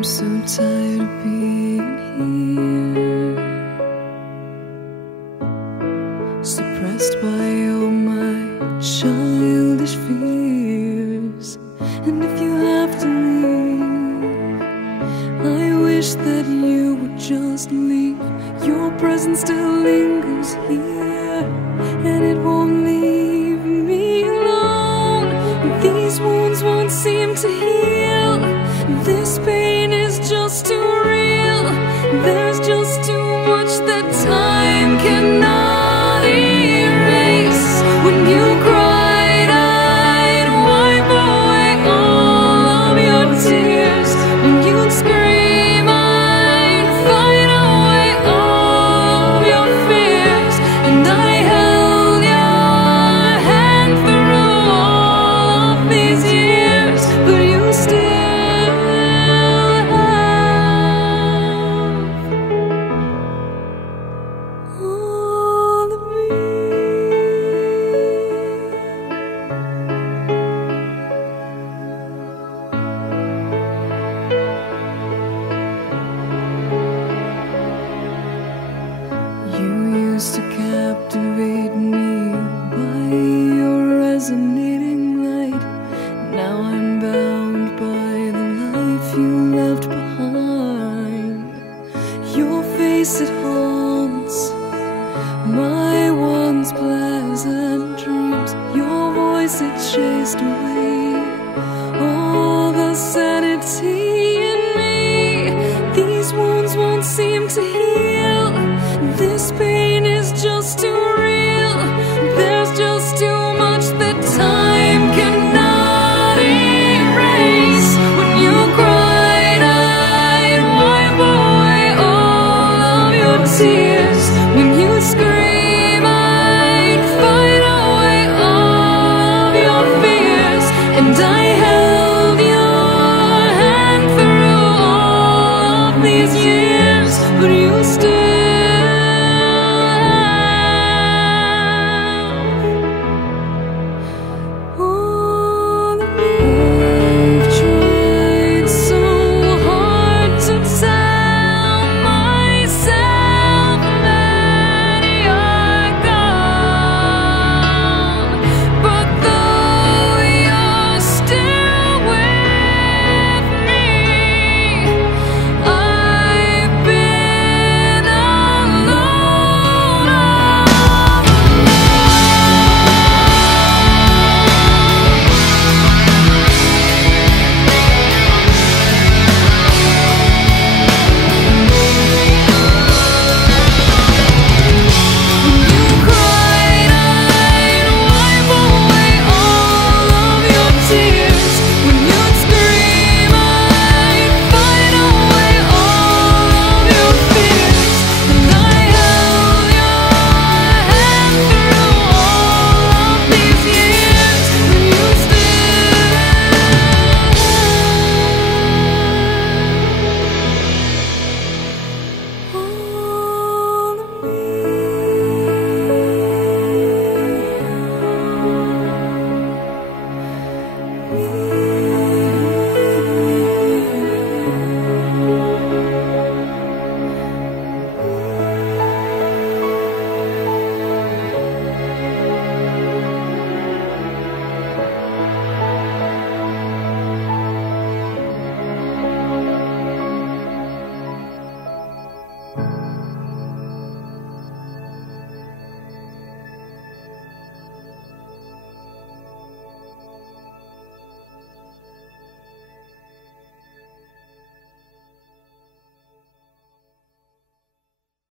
I'm so tired of being here, suppressed by all my childish fears. And if you have to leave, I wish that you would just leave. Your presence still lingers here, and it won't leave me alone. These wounds won't seem to heal. This pain is just too real. There's just too much that time cannot erase. When you cried, I'd wipe away all of your tears. When you'd scream, I'd fight away all of your fears. And I held your hand through all of these years, but you still to captivate me by your resonating light. Now I'm bound by the life you left behind. Your face, it haunts my once pleasant dreams. Your voice, it chased away all the sanity in me. These wounds won't seem to heal. This pain is just too real. There's just too much that time cannot erase. When you cried, I'd wipe away all of your tears. When you scream, I'd fight away all of your fears. And I held your hand through all of these years, but you still